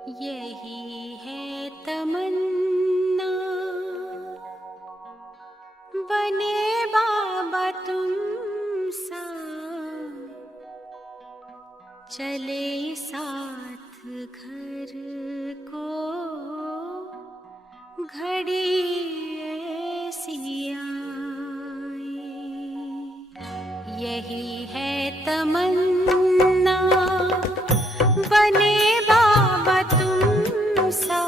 यही है तमन्ना, बने बाबा तुम सा, चले साथ घर को घड़ी ऐसी आए। यही है तमन्ना, बने बाबा तुम सा,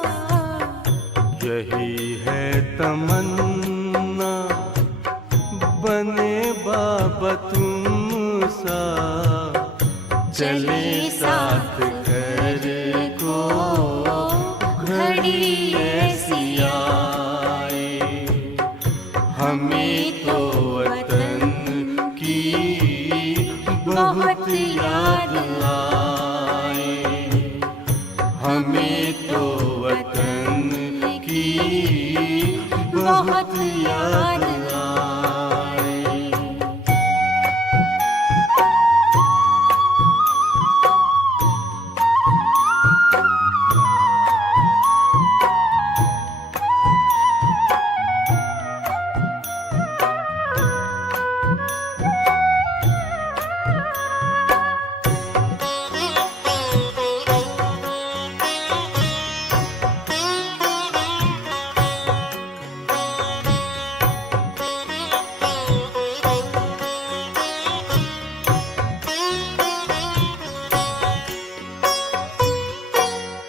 यही है तमन्ना, बने बाबा तुम सा, चले साथ घर को घड़ी ऐसी आए। हमें तो वतन की बहुत याद आए, हमें तो वतन की बहुत याद आए।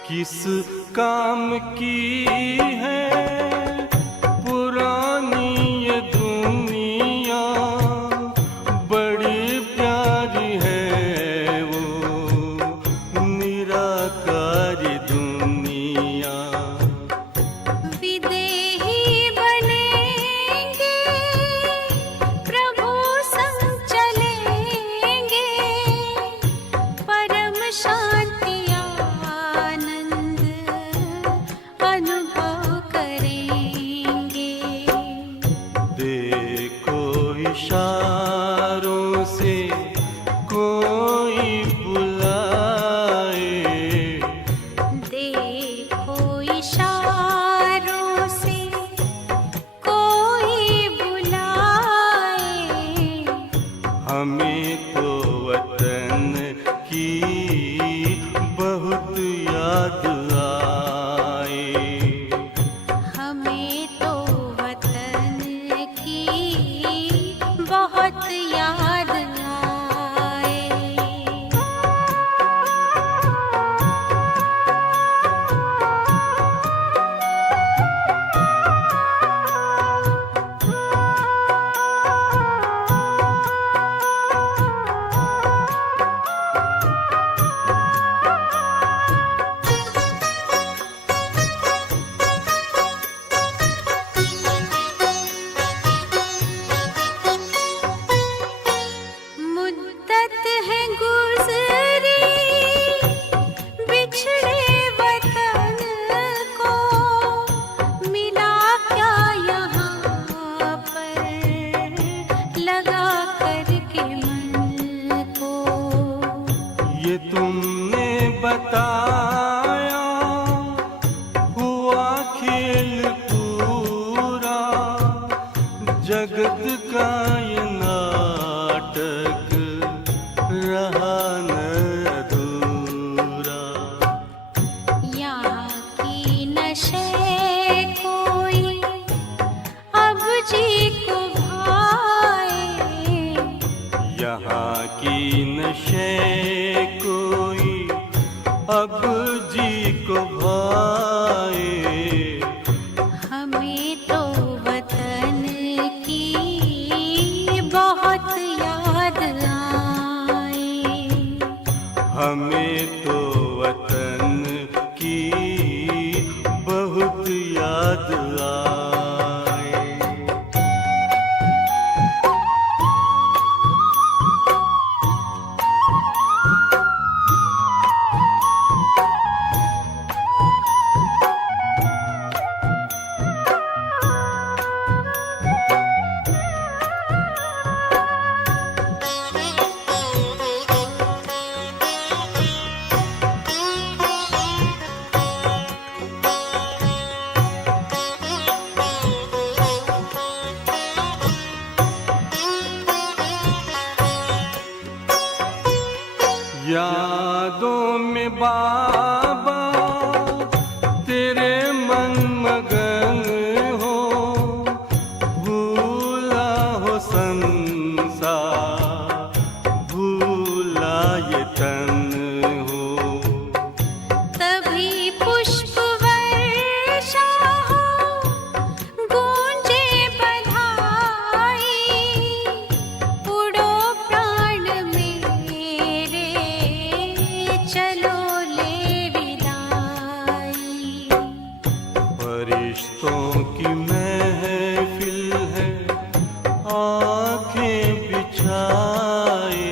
किस काम की है पुरानी ये दुनिया, बड़ी प्यारी है वो निराकारी दुनिया। विदेही बनेंगे प्रभु संग चलेंगे, परम शांति अनुभव करेंगे। देखो इशारों से कोई बुलाए, देखो इशारों से कोई बुलाए। हमें तो वतन की बहुत याद आए, हमें तो वतन की बहुत याद आए। मुद्दत है गुज़री बिछड़े वतन को, मिला क्या यहाँ पर लगा करके मन को। ये तुमने बताया हुआ खेल पूरा, जगत का ये नाटक रहा न अधूरा। यहाँ की नशे कोई अब जी को भाए, यहाँ की नशे कोई अब जी को भाए। हमें तो वतन की बहुत याद आए, हमें तो वतन की बहुत याद आए। बाबा तेरे मन मगन हो, भूला हो संसार, भूला ये तन हो। तभी पुष्प वर्षा हो, गूंजे बधाई, उड़ो प्राण मेरे, चलो ले विदाई। फरिश्तों की महफिल है, आंखें बिछाए,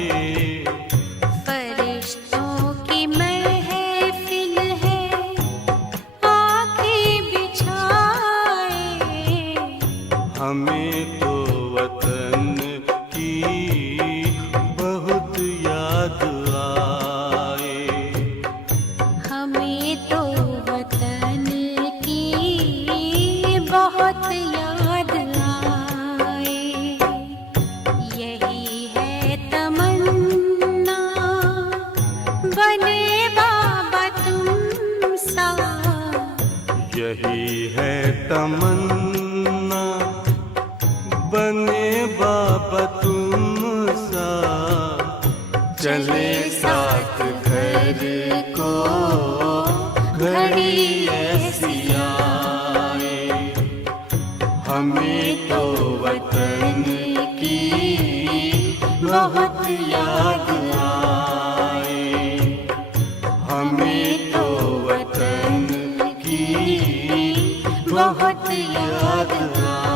फरिश्तों की महफिल है, आंखें बिछाए। हमें तो वतन की बहुत याद आए। हमें तो वतन की बहुत याद आए। यही है तमन्ना, बने बाबा तुम सा। यही है तमन्ना, बने बाबा तुम सा। चले साथ घर को घड़ी ऐसी आए। हमें तो वतन की बहुत याद आए। हमें तो वतन की बहुत याद आए।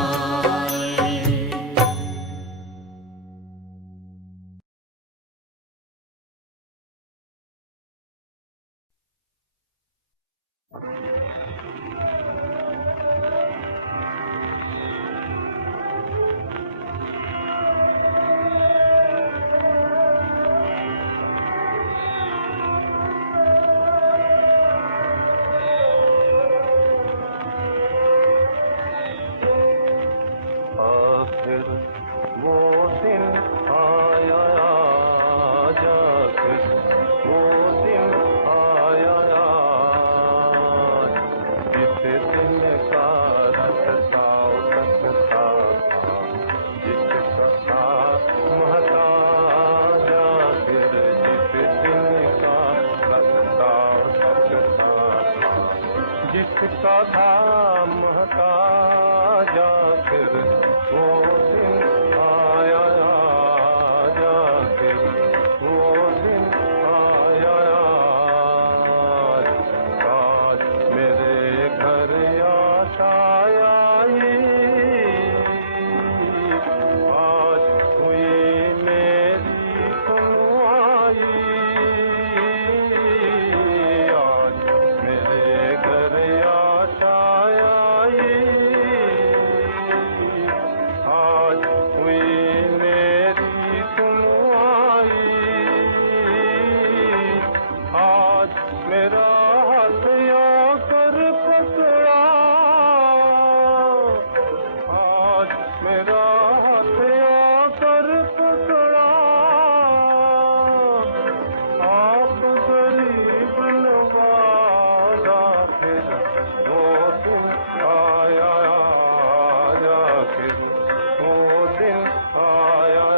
आखिर वो दिन आया, आखिर वो दिन आया, जिस दिन का रखता सकता, जिसका था महताज। आखिर जिस दिन का रखता सकता, जिसका था महताज। आखिर वो दिन आया, आखिर वो दिन आया। आज मेरे घर आशाएं आई, आज हुई मेरी सुनवाई। आज मेरे घर आशाएं आई, आज हुई मेरी सुनवाई। आज मेरा हाथ आकर पकड़ा, आज मेरा हाथ आकर पकड़ा। आप गरीब नवाज। आखिर वो दिन आया, आखिर वो दिन आया,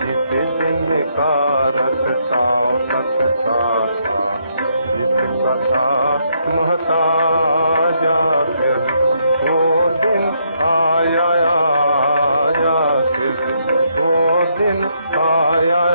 जिस दिन का रखता सकता, जिसका था महताज। आखिर वो दिन आया, आखिर वो दिन आया।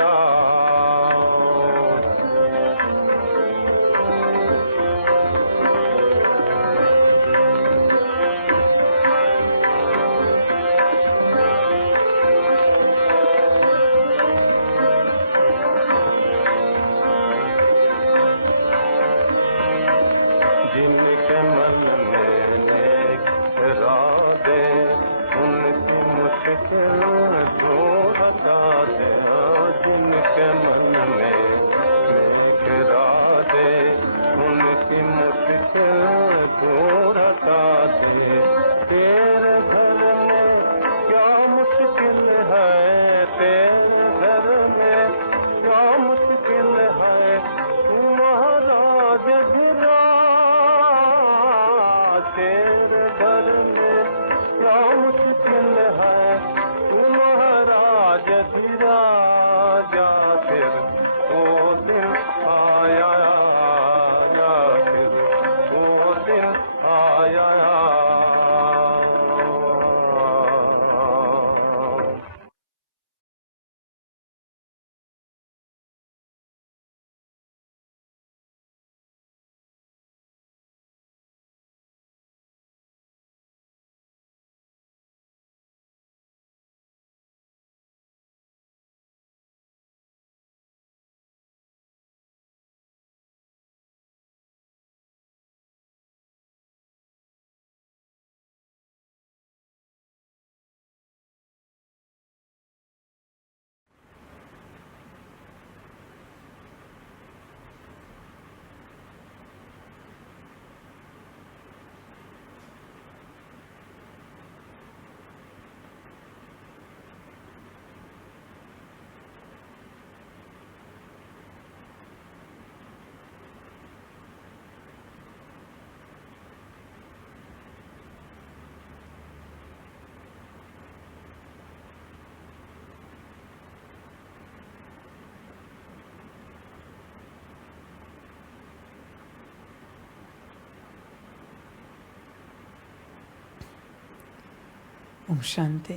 ओम शांति।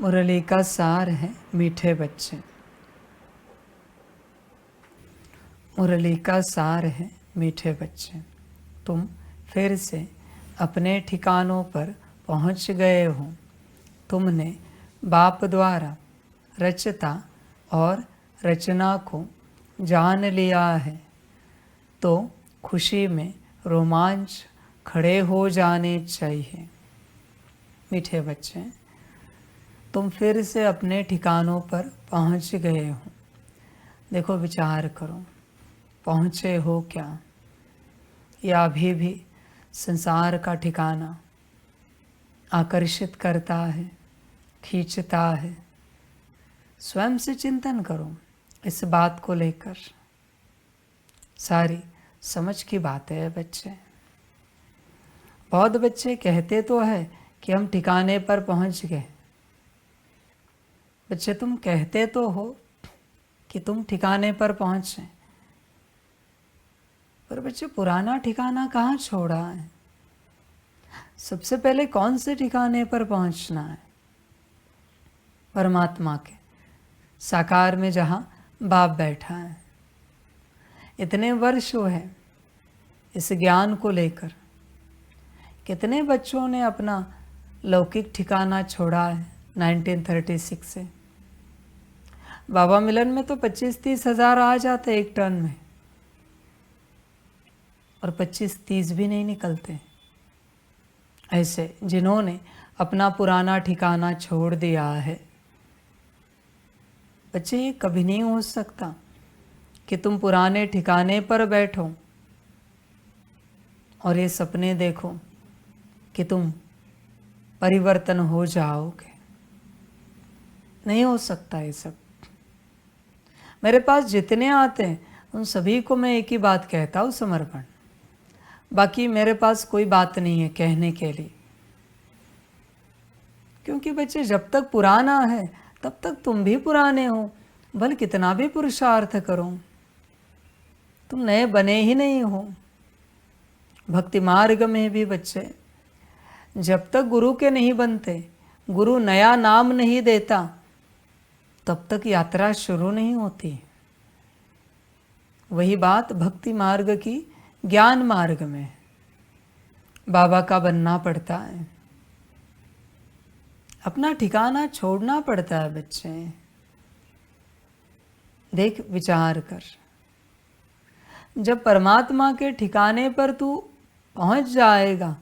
मुरली का सार है मीठे बच्चे। मुरली का सार है मीठे बच्चे। तुम फिर से अपने ठिकानों पर पहुंच गए हो। तुमने बाप द्वारा रचता और रचना को जान लिया है, तो खुशी में रोमांच खड़े हो जाने चाहिए। मीठे बच्चे, तुम फिर से अपने ठिकानों पर पहुंच गए हो। देखो, विचार करो, पहुंचे हो क्या, या अभी भी संसार का ठिकाना आकर्षित करता है, खींचता है। स्वयं से चिंतन करो इस बात को लेकर। सारी समझ की बात है बच्चे। बहुत बच्चे कहते तो है कि हम ठिकाने पर पहुंच गए। बच्चे, तुम कहते तो हो कि तुम ठिकाने पर पहुंचे, पर बच्चे पुराना ठिकाना कहाँ छोड़ा है? सबसे पहले कौन से ठिकाने पर पहुंचना है? परमात्मा के साकार में जहाँ बाप बैठा है। इतने वर्ष हुए इस ज्ञान को लेकर। कितने बच्चों ने अपना लौकिक ठिकाना छोड़ा है 1936 से। बाबा मिलन में तो 25-30 हज़ार आ जाते एक टर्न में, और 25-30 भी नहीं निकलते। ऐसे जिन्होंने अपना पुराना ठिकाना छोड़ दिया है। बच्चे, ये कभी नहीं हो सकता कि तुम पुराने ठिकाने पर बैठो और ये सपने देखो कि तुम परिवर्तन हो जाओगे। नहीं हो सकता ये सब। मेरे पास जितने आते हैं उन सभी को मैं एक ही बात कहता हूँ, समर्पण। बाकी मेरे पास कोई बात नहीं है कहने के लिए। क्योंकि बच्चे, जब तक पुराना है तब तक तुम भी पुराने हो, भले कितना भी पुरुषार्थ करो, तुम नए बने ही नहीं हो। भक्ति मार्ग में भी बच्चे, जब तक गुरु के नहीं बनते, गुरु नया नाम नहीं देता, तब तक यात्रा शुरू नहीं होती। वही बात भक्ति मार्ग की ज्ञान मार्ग में बाबा का बनना पड़ता है। अपना ठिकाना छोड़ना पड़ता है बच्चे। देख, विचार कर, जब परमात्मा के ठिकाने पर तू पहुंच जाएगा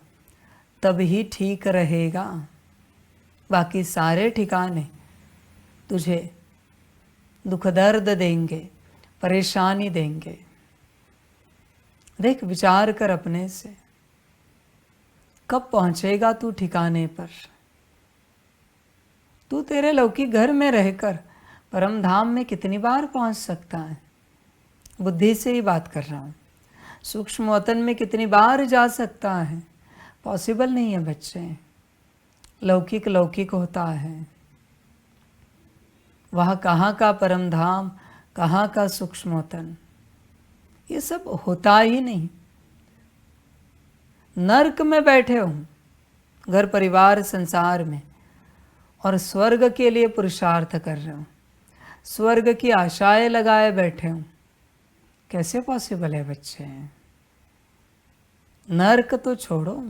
तब ही ठीक रहेगा। बाकी सारे ठिकाने तुझे दुख दर्द देंगे, परेशानी देंगे। देख, विचार कर अपने से, कब पहुंचेगा तू ठिकाने पर? तू तेरे लौकिक घर में रहकर परम धाम में कितनी बार पहुंच सकता है? बुद्धि से ही बात कर रहा हूँ। सूक्ष्म वतन में कितनी बार जा सकता है? पॉसिबल नहीं है बच्चे। लौकिक लौकिक होता है। वह कहाँ का परम धाम, कहाँ का सूक्ष्म वतन, ये सब होता ही नहीं। नर्क में बैठे हो, घर परिवार संसार में, और स्वर्ग के लिए पुरुषार्थ कर रहे हो, स्वर्ग की आशाएं लगाए बैठे हो। कैसे पॉसिबल है बच्चे? नर्क तो छोड़ो।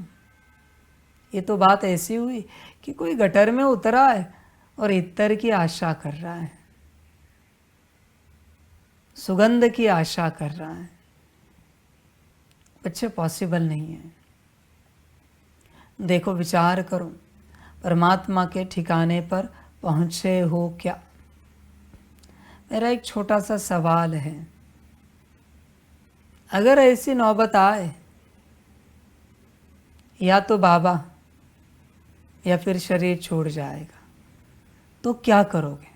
ये तो बात ऐसी हुई कि कोई गटर में उतरा है और इत्तर की आशा कर रहा है, सुगंध की आशा कर रहा है। बच्चे, पॉसिबल नहीं है। देखो, विचार करो, परमात्मा के ठिकाने पर पहुंचे हो क्या? मेरा एक छोटा सा सवाल है। अगर ऐसी नौबत आए, या तो बाबा या फिर शरीर छोड़ जाएगा, तो क्या करोगे?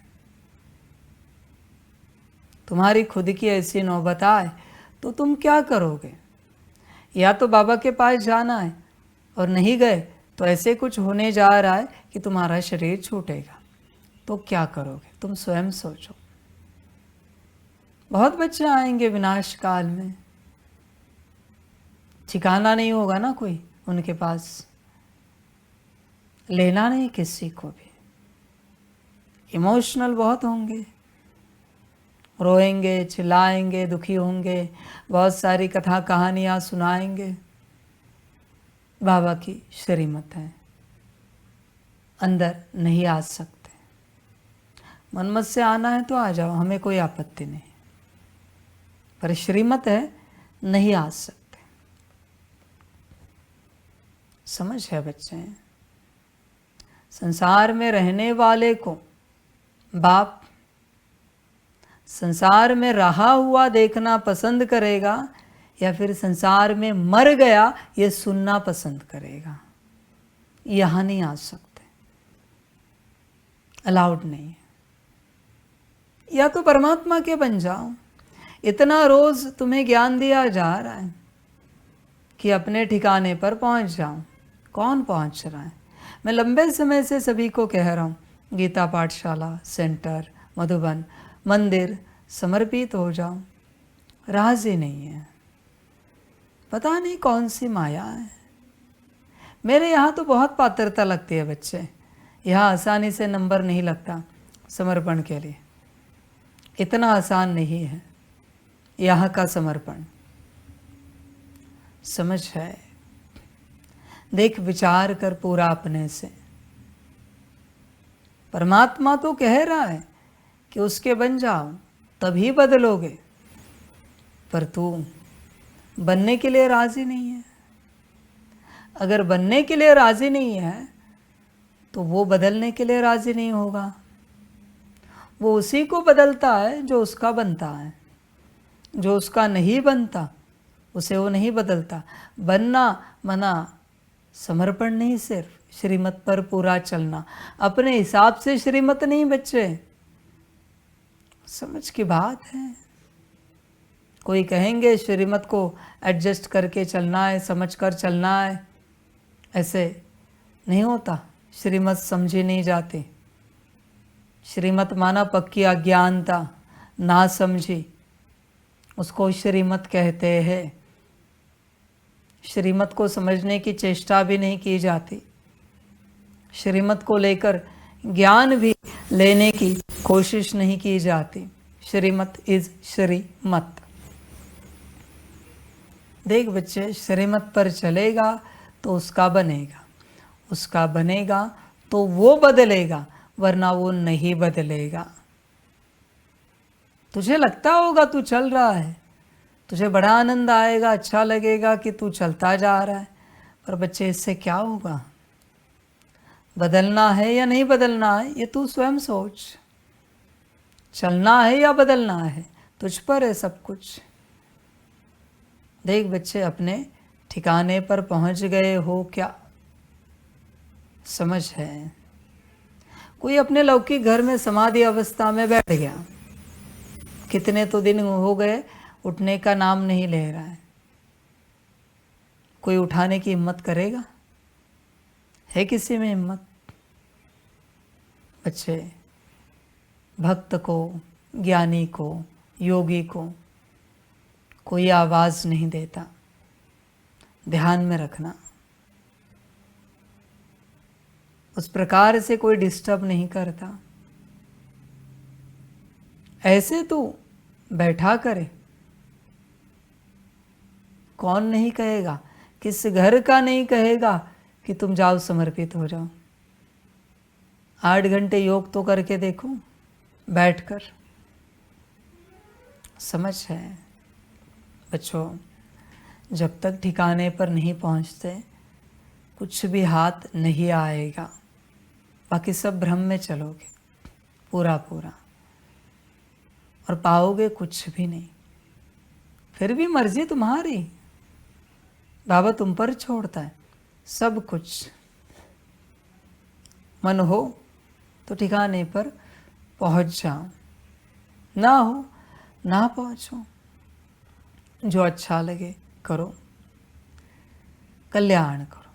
तुम्हारी खुद की ऐसी नौबत आए तो तुम क्या करोगे? या तो बाबा के पास जाना है, और नहीं गए तो ऐसे कुछ होने जा रहा है कि तुम्हारा शरीर छूटेगा, तो क्या करोगे? तुम स्वयं सोचो। बहुत बच्चे आएंगे विनाश काल में, ठिकाना नहीं होगा ना कोई उनके पास। लेना नहीं किसी को भी। इमोशनल बहुत होंगे, रोएंगे, चिल्लाएंगे, दुखी होंगे, बहुत सारी कथा कहानियाँ सुनाएंगे। बाबा की श्रीमत है, अंदर नहीं आ सकते। मनमत से आना है तो आ जाओ, हमें कोई आपत्ति नहीं, पर श्रीमत है नहीं आ सकते। समझ है बच्चे? संसार में रहने वाले को बाप संसार में रहा हुआ देखना पसंद करेगा या फिर संसार में मर गया ये सुनना पसंद करेगा? यहाँ नहीं आ सकते, अलाउड नहीं है। या तो परमात्मा के बन जाओ। इतना रोज तुम्हें ज्ञान दिया जा रहा है कि अपने ठिकाने पर पहुंच जाओ। कौन पहुंच रहा है? मैं लंबे समय से सभी को कह रहा हूँ, गीता पाठशाला, सेंटर, मधुबन, मंदिर समर्पित हो जाओ। राजी नहीं है, पता नहीं कौन सी माया है। मेरे यहाँ तो बहुत पात्रता लगती है बच्चे, यहाँ आसानी से नंबर नहीं लगता समर्पण के लिए। इतना आसान नहीं है यहाँ का समर्पण। समझ है? देख, विचार कर पूरा अपने से। परमात्मा तो कह रहा है कि उसके बन जाओ तभी बदलोगे, पर तू बनने के लिए राजी नहीं है। अगर बनने के लिए राजी नहीं है तो वो बदलने के लिए राजी नहीं होगा। वो उसी को बदलता है जो उसका बनता है, जो उसका नहीं बनता उसे वो नहीं बदलता। बनना मना समर्पण नहीं, सिर्फ श्रीमत पर पूरा चलना। अपने हिसाब से श्रीमत नहीं बच्चे, समझ की बात है। कोई कहेंगे श्रीमत को एडजस्ट करके चलना है, समझ कर चलना है। ऐसे नहीं होता, श्रीमत समझी नहीं जाती। श्रीमत माना पक्की अज्ञानता, ना समझी, उसको श्रीमत कहते हैं। श्रीमत को समझने की चेष्टा भी नहीं की जाती, श्रीमत को लेकर ज्ञान भी लेने की कोशिश नहीं की जाती। श्रीमत इज श्रीमत। देख बच्चे, श्रीमत पर चलेगा तो उसका बनेगा, उसका बनेगा तो वो बदलेगा, वरना वो नहीं बदलेगा। तुझे लगता होगा तू चल रहा है, तुझे बड़ा आनंद आएगा, अच्छा लगेगा कि तू चलता जा रहा है, पर बच्चे इससे क्या होगा? बदलना है या नहीं बदलना है ये तू स्वयं सोच। चलना है या बदलना है, तुझ पर है सब कुछ। देख बच्चे, अपने ठिकाने पर पहुंच गए हो क्या? समझ है? कोई अपने लौकिक घर में समाधि अवस्था में बैठ गया, कितने तो दिन हो गए, उठने का नाम नहीं ले रहा है। कोई उठाने की हिम्मत करेगा? है किसी में हिम्मत? बच्चे, भक्त को, ज्ञानी को, योगी को कोई आवाज़ नहीं देता, ध्यान में रखना। उस प्रकार से कोई डिस्टर्ब नहीं करता। ऐसे तू बैठा करे, कौन नहीं कहेगा, किस घर का नहीं कहेगा कि तुम जाओ समर्पित हो जाओ। 8 घंटे योग तो करके देखो बैठकर। समझ है बच्चों? जब तक ठिकाने पर नहीं पहुंचते कुछ भी हाथ नहीं आएगा, बाकी सब भ्रम में चलोगे पूरा पूरा, और पाओगे कुछ भी नहीं। फिर भी मर्जी तुम्हारी, बाबा तुम पर छोड़ता है सब कुछ। मन हो तो ठिकाने पर पहुंच जाओ, ना हो ना पहुंचो, जो अच्छा लगे करो, कल्याण करो।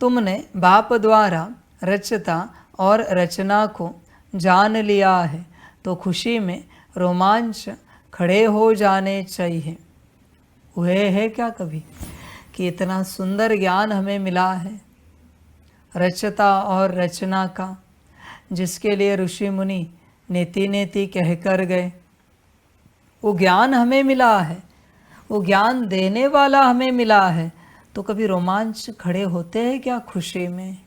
तुमने बाप द्वारा रचता और रचना को जान लिया है तो खुशी में रोमांच खड़े हो जाने चाहिए। हुए है क्या कभी कि इतना सुंदर ज्ञान हमें मिला है, रचता और रचना का, जिसके लिए ऋषि मुनि नेति नेति कहकर गए। वो ज्ञान हमें मिला है, वो ज्ञान देने वाला हमें मिला है, तो कभी रोमांच खड़े होते हैं क्या खुशी में?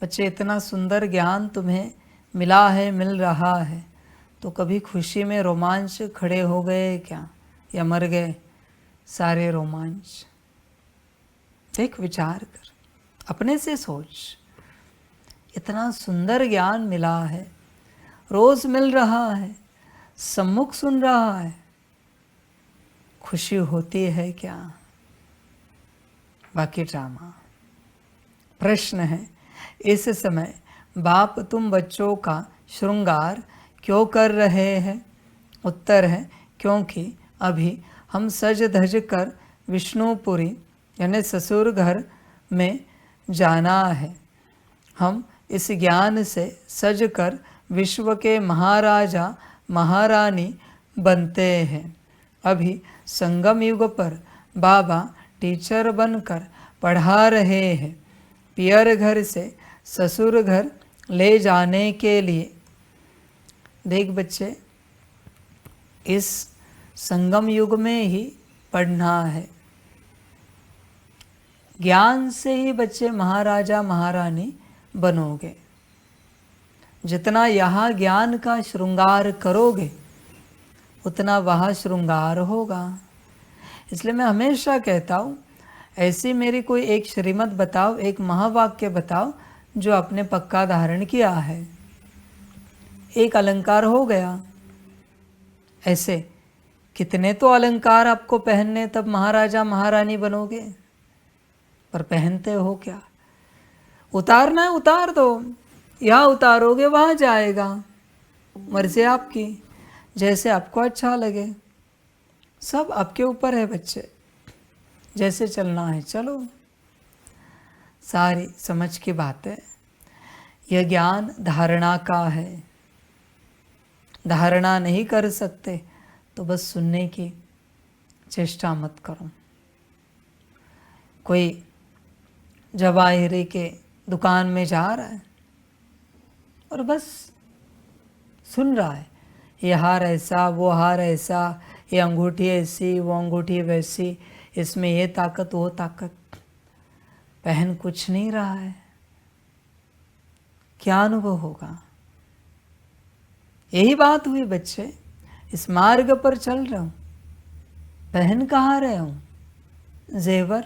बच्चे, इतना सुंदर ज्ञान तुम्हें मिला है, मिल रहा है, तो कभी खुशी में रोमांच खड़े हो गए क्या, या मर गए सारे रोमांच? देख, विचार कर, अपने से सोच। इतना सुंदर ज्ञान मिला है, रोज मिल रहा है, सम्मुख सुन रहा है, खुशी होती है क्या? बाकी ड्रामा। प्रश्न है, इस समय बाप तुम बच्चों का श्रृंगार क्यों कर रहे हैं? उत्तर है, क्योंकि अभी हम सज धज कर विष्णुपुरी यानी ससुर घर में जाना है। हम इस ज्ञान से सज कर विश्व के महाराजा महारानी बनते हैं। अभी संगम युग पर बाबा टीचर बनकर पढ़ा रहे हैं, पियर घर से ससुर घर ले जाने के लिए। देख बच्चे, इस संगम युग में ही पढ़ना है। ज्ञान से ही बच्चे महाराजा महारानी बनोगे। जितना यहाँ ज्ञान का श्रृंगार करोगे, उतना वहाँ श्रृंगार होगा। इसलिए मैं हमेशा कहता हूँ, ऐसी मेरी कोई एक श्रीमत बताओ, एक महावाक्य बताओ जो आपने पक्का धारण किया है। एक अलंकार हो गया। ऐसे कितने तो अलंकार आपको पहनने, तब महाराजा महारानी बनोगे, पर पहनते हो क्या? उतारना है उतार दो, यहाँ उतारोगे वहाँ जाएगा, मर्जी आपकी, जैसे आपको अच्छा लगे। सब आपके ऊपर है बच्चे, जैसे चलना है चलो। सारी समझ की बात है। यह ज्ञान धारणा का है। धारणा नहीं कर सकते तो बस सुनने की चेष्टा मत करो। कोई जवाहिरी के दुकान में जा रहा है और बस सुन रहा है, ये हार ऐसा, वो हार ऐसा, ये अंगूठी ऐसी, वो अंगूठी वैसी, इसमें ये ताकत वो ताकत, पहन कुछ नहीं रहा है, क्या अनुभव होगा? यही बात हुई बच्चे। इस मार्ग पर चल रहा हूँ, पहन कहाँ रहे हूँ? जेवर,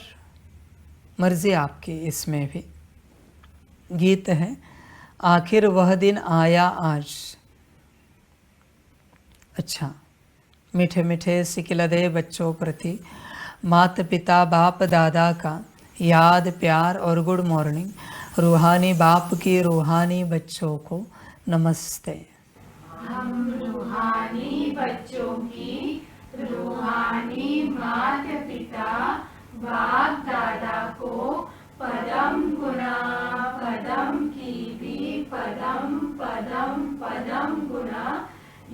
मर्जी आपकी। इसमें भी गीत है, आखिर वह दिन आया आज। अच्छा, मीठे मीठे सिकिलदे बच्चों प्रति माता पिता बाप दादा का याद प्यार और गुड मॉर्निंग। रूहानी बाप की रूहानी बच्चों को नमस्ते। हम रूहानी बच्चों की रूहानी माता पिता बाप दादा को पदम गुना पदम की भी पदम पदम पदम गुना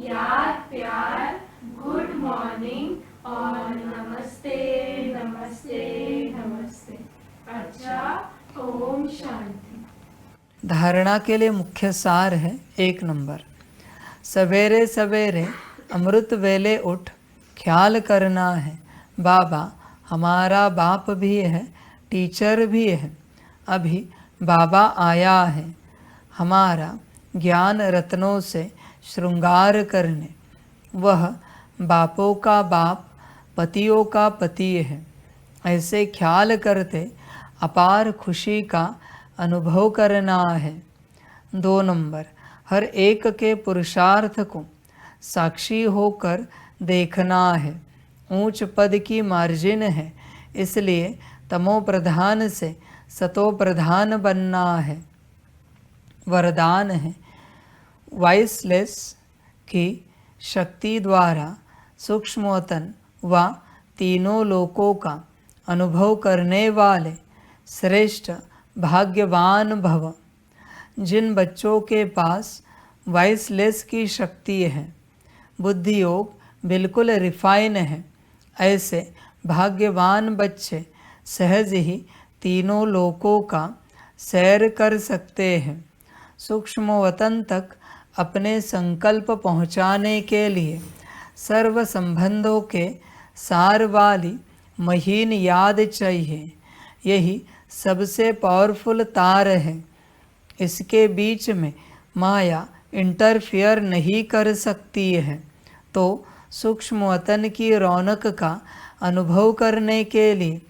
याद प्यार गुड मॉर्निंग और नमस्ते नमस्ते नमस्ते। अच्छा, ओम शांति। धारणा के लिए मुख्य सार है 1 नंबर, सवेरे सवेरे अमृत वेले उठ ख्याल करना है, बाबा हमारा बाप भी है, टीचर भी है। अभी बाबा आया है हमारा ज्ञान रत्नों से श्रृंगार करने। वह बापों का बाप, पतियों का पति है। ऐसे ख्याल करते अपार खुशी का अनुभव करना है। 2 नंबर, हर एक के पुरुषार्थ को साक्षी होकर देखना है। ऊंच पद की मार्जिन है, इसलिए तमो प्रधान से सतो प्रधान बनना है। वरदान है, वाइसलेस की शक्ति द्वारा सूक्ष्मतन व तीनों लोकों का अनुभव करने वाले श्रेष्ठ भाग्यवान भव। जिन बच्चों के पास वाइसलेस की शक्ति है, बुद्धि योग बिल्कुल रिफाइन है, ऐसे भाग्यवान बच्चे सहज ही तीनों लोकों का सैर कर सकते हैं। सूक्ष्म वतन तक अपने संकल्प पहुँचाने के लिए सर्व संबंधों के सार वाली महीन याद चाहिए। यही सबसे पावरफुल तार है। इसके बीच में माया इंटरफियर नहीं कर सकती है। तो सूक्ष्म वतन की रौनक का अनुभव करने के लिए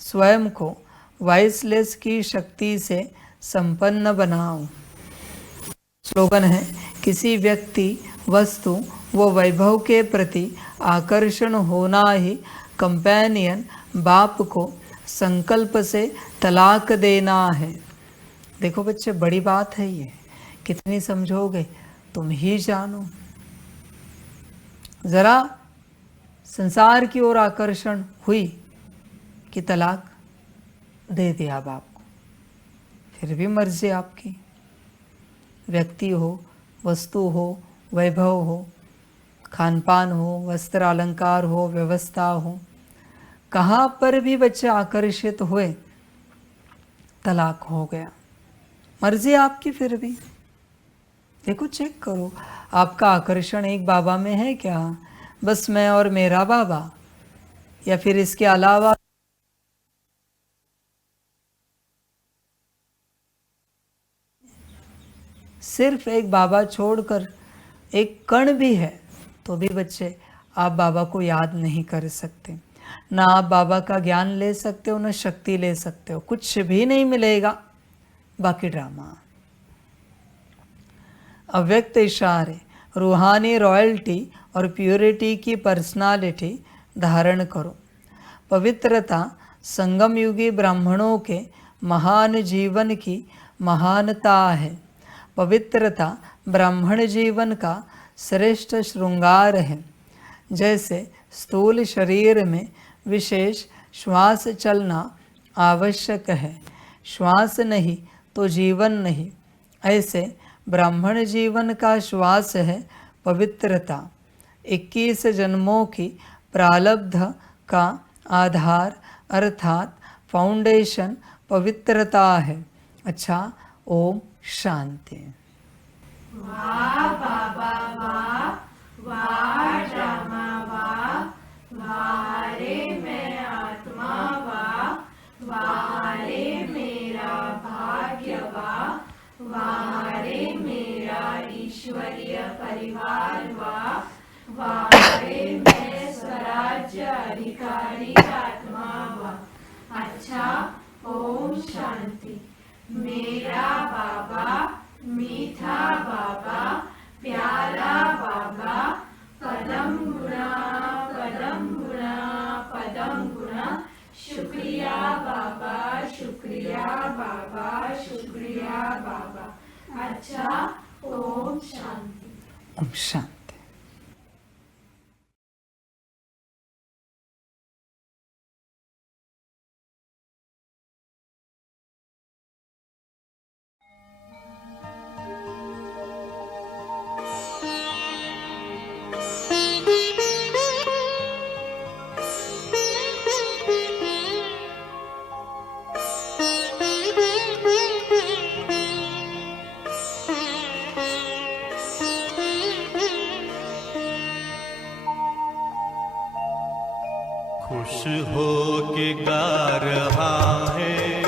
स्वयं को वाइसलेस की शक्ति से संपन्न बनाओ। स्लोगन है, किसी व्यक्ति, वस्तु व वैभव के प्रति आकर्षण होना ही कंपेनियन बाप को संकल्प से तलाक देना है। देखो बच्चे, बड़ी बात है ये, कितनी समझोगे तुम ही जानो। जरा संसार की ओर आकर्षण हुई कि तलाक दे दिया बाप को, फिर भी मर्जी आपकी। व्यक्ति हो, वस्तु हो, वैभव हो, खान पान हो, वस्त्र अलंकार हो, व्यवस्था हो, कहाँ पर भी बच्चे आकर्षित हुए, तलाक हो गया। मर्जी आपकी फिर भी। देखो, चेक करो, आपका आकर्षण एक बाबा में है क्या? बस मैं और मेरा बाबा, या फिर इसके अलावा सिर्फ एक बाबा छोड़कर एक कण भी है तो भी बच्चे आप बाबा को याद नहीं कर सकते। ना आप बाबा का ज्ञान ले सकते हो, ना शक्ति ले सकते हो, कुछ भी नहीं मिलेगा, बाकी ड्रामा। अव्यक्त इशारे, रूहानी रॉयल्टी और प्योरिटी की पर्सनालिटी धारण करो। पवित्रता संगम युगी ब्राह्मणों के महान जीवन की महानता है। पवित्रता ब्राह्मण जीवन का श्रेष्ठ श्रृंगार है। जैसे स्थूल शरीर में विशेष श्वास चलना आवश्यक है, श्वास नहीं तो जीवन नहीं, ऐसे ब्राह्मण जीवन का श्वास है पवित्रता। 21 जन्मों की प्रारब्ध का आधार अर्थात फाउंडेशन पवित्रता है। अच्छा, ओम शांति। वाह बाबा वाह, वाह ड्रामा वाह, वाह रे मैं आत्मा वाह, वाह रे मेरा भाग्य वाह, वाह रे मेरा ईश्वरीय परिवार वाह, वाह रे मैं स्वराज्य अधिकारी आत्मा वाह। अच्छा, ओम शांति। मेरा बाबा, मीठा बाबा, प्यारा बाबा, पदम गुणा पदम गुणा पदम गुणा, शुक्रिया बाबा, शुक्रिया बाबा, शुक्रिया बाबा। अच्छा, ओम शांति। ओम शांति। खुश हो के गा रहा है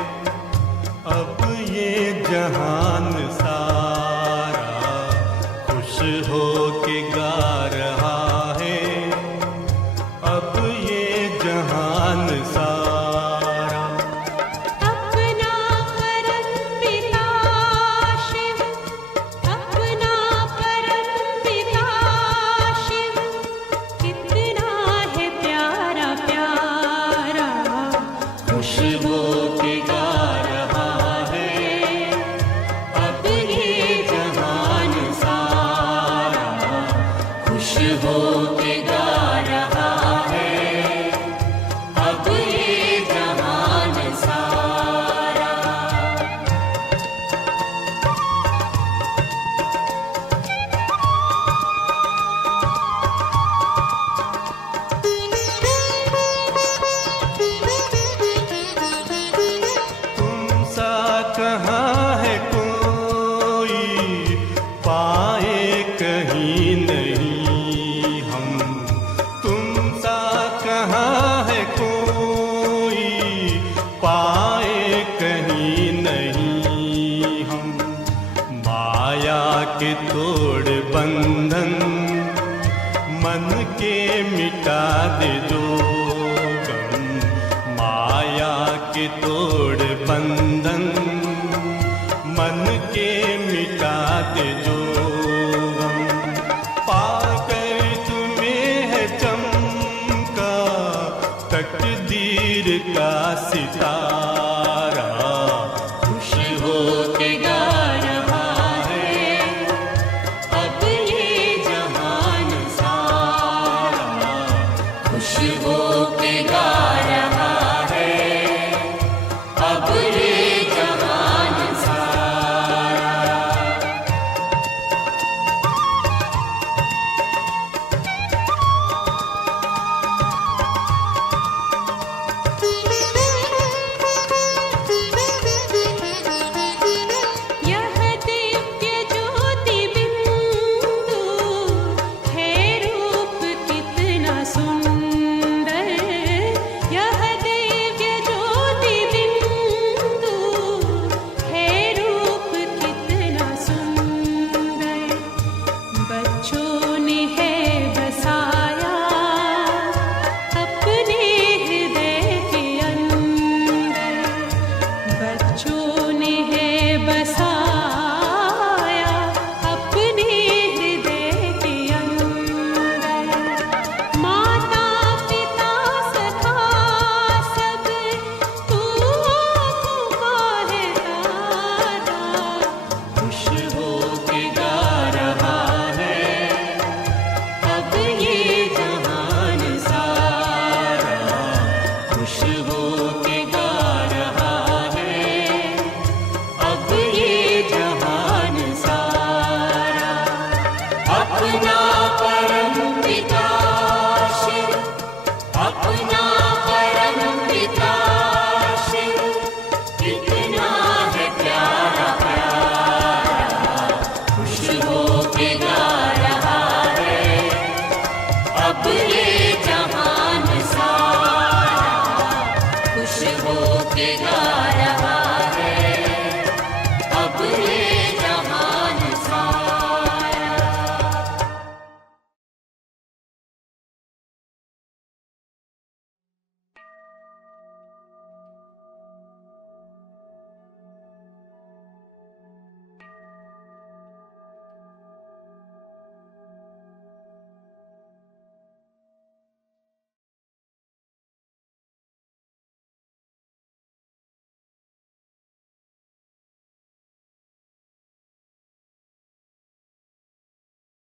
अब ये जहान सारा, खुश हो के गा रहा है अब ये जहान सारा। अपना परम पिता शिव, अपना परम पिता शिव, कितना है प्यारा प्यारा। खुश हो के गा रहा है के मिटा दे जो गम, माया के तोड़ बंधन, मन के मिटा दे जो गम। पाकर तुम्हें है चमका तकदीर का सितारा, खुश हो के गा रहा है अब ये जहान सारा, खुश हो के गा